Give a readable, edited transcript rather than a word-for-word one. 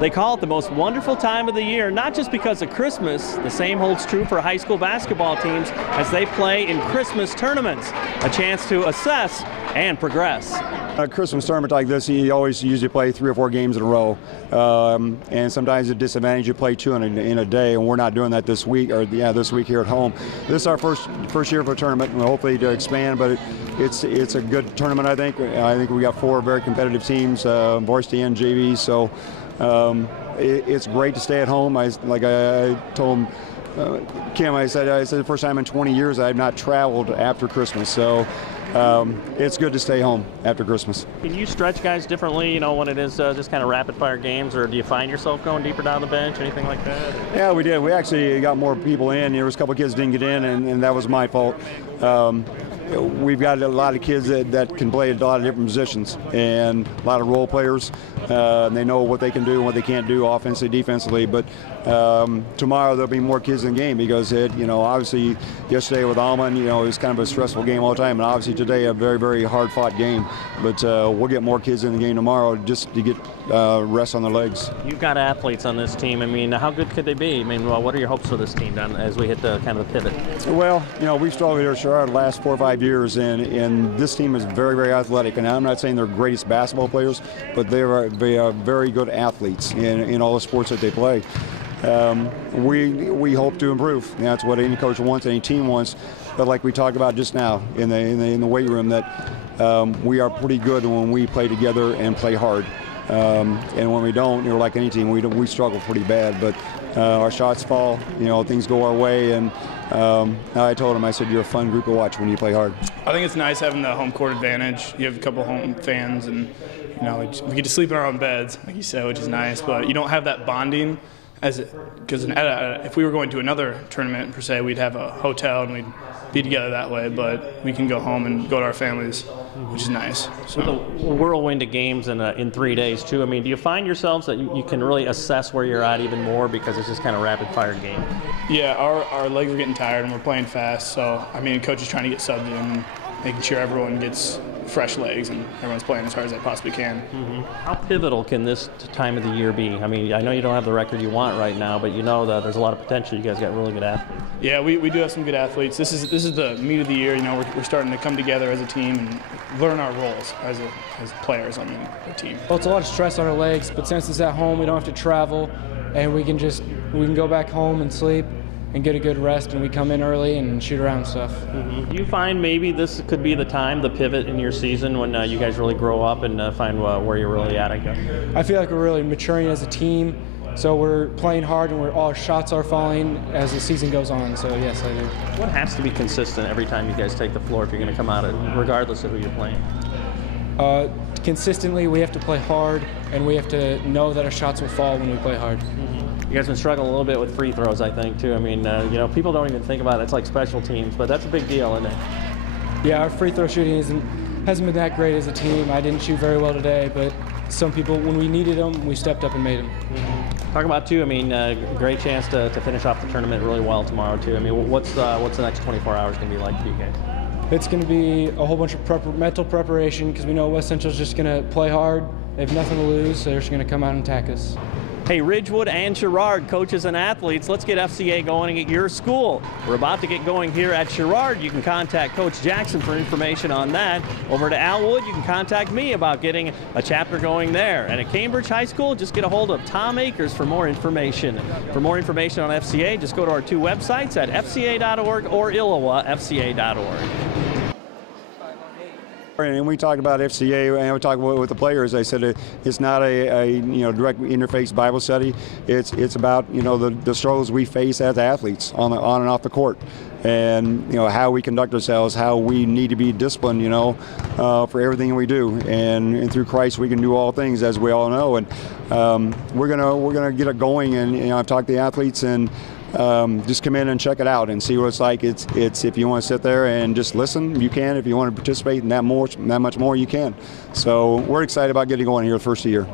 They call it the most wonderful time of the year, not just because of Christmas. The same holds true for high school basketball teams as they play in Christmas tournaments, a chance to assess and progress. A Christmas tournament like this, you always usually play 3 or 4 games in a row, and sometimes a disadvantage you play 2 in a day, and we're not doing that this week, this week here at home. This is our first year for a tournament, and hopefully to expand, but it's a good tournament. I think we got 4 very competitive teams, varsity and JV, so it's great to stay at home. I told Kim, I said the first time in 20 years I have not traveled after Christmas, so it's good to stay home after Christmas. Can you stretch guys differently, when it is just kind of rapid-fire games, or do you find yourself going deeper down the bench, anything like that? Yeah, we did. We actually got more people in. There was a couple of kids didn't get in, and that was my fault. We've got a lot of kids that can play a lot of different positions, and a lot of role players. They know what they can do and what they can't do offensively, defensively. But tomorrow there'll be more kids in the game because obviously yesterday with Almond, it was kind of a stressful game all the time, and obviously today a very, very hard-fought game. But we'll get more kids in the game tomorrow just to get rest on their legs. You've got athletes on this team. I mean, how good could they be? I mean, what are your hopes for this team as we hit the kind of the pivot? Well, we've struggled here at Sherrard the last 4 or 5 years, and this team is very, very athletic. And I'm not saying they're greatest basketball players, but they are very good athletes in all the sports that they play. We hope to improve. That's what any coach wants, any team wants. But like we talked about just now in the weight room, that we are pretty good when we play together and play hard. And when we don't, like any team, we struggle pretty bad. But our shots fall, things go our way, and I told him, I said, you're a fun group to watch when you play hard. I think it's nice having the home court advantage. You have a couple home fans, and we get to sleep in our own beds, like you said, which is nice. But you don't have that bonding, because if we were going to another tournament per se, we'd have a hotel and we'd be together that way. But we can go home and go to our families, which is nice. So. With a whirlwind of games in 3 days too. I mean, do you find yourselves that you can really assess where you're at even more because it's just kind of rapid-fire game? Yeah, our legs are getting tired and we're playing fast. So I mean, coach is trying to get subbed in, and making sure everyone gets fresh legs and everyone's playing as hard as they possibly can. Mm-hmm. How pivotal can this time of the year be? I mean, I know you don't have the record you want right now, but you know that there's a lot of potential. You guys got really good athletes. Yeah, we do have some good athletes. This is the meat of the year. We're starting to come together as a team and learn our roles as players on the team. Well, it's a lot of stress on our legs, but since it's at home, we don't have to travel, and we can go back home and sleep and get a good rest, and we come in early and shoot around stuff. Mm-hmm. Do you find maybe this could be the time, the pivot in your season when you guys really grow up and find where you're really at, I guess? I feel like we're really maturing as a team, so we're playing hard and all our shots are falling as the season goes on, so yes, I do. What has to be consistent every time you guys take the floor if you're going to come out regardless of who you're playing? Consistently, we have to play hard, and we have to know that our shots will fall when we play hard. Mm-hmm. You guys have been struggling a little bit with free throws, I think, too. I mean, people don't even think about it. It's like special teams, but that's a big deal, isn't it? Yeah, our free throw shooting hasn't been that great as a team. I didn't shoot very well today, but some people, when we needed them, we stepped up and made them. Mm-hmm. Talk about, too, I mean, great chance to finish off the tournament really well tomorrow, too. I mean, what's the next 24 hours going to be like for you guys? It's going to be a whole bunch of mental preparation because we know West Central's just going to play hard. They have nothing to lose, so they're just going to come out and attack us. Hey, Ridgewood and Sherrard, coaches and athletes, let's get FCA going at your school. We're about to get going here at Sherrard. You can contact Coach Jackson for information on that. Over to Alwood, you can contact me about getting a chapter going there. And at Cambridge High School, just get a hold of Tom Akers for more information. For more information on FCA, just go to our 2 websites at fca.org or ILLOWAFCA.org. And we talked about FCA, and we talked with the players. I said it's not a direct interface Bible study. It's about the struggles we face as athletes on and off the court, and how we conduct ourselves, how we need to be disciplined, for everything we do. And through Christ we can do all things, as we all know. And we're gonna get it going. And I've talked to the athletes, and just come in and check it out and see what it's like. It's if you want to sit there and just listen, you can. If you want to participate in that much more, you can. So we're excited about getting going here the first year.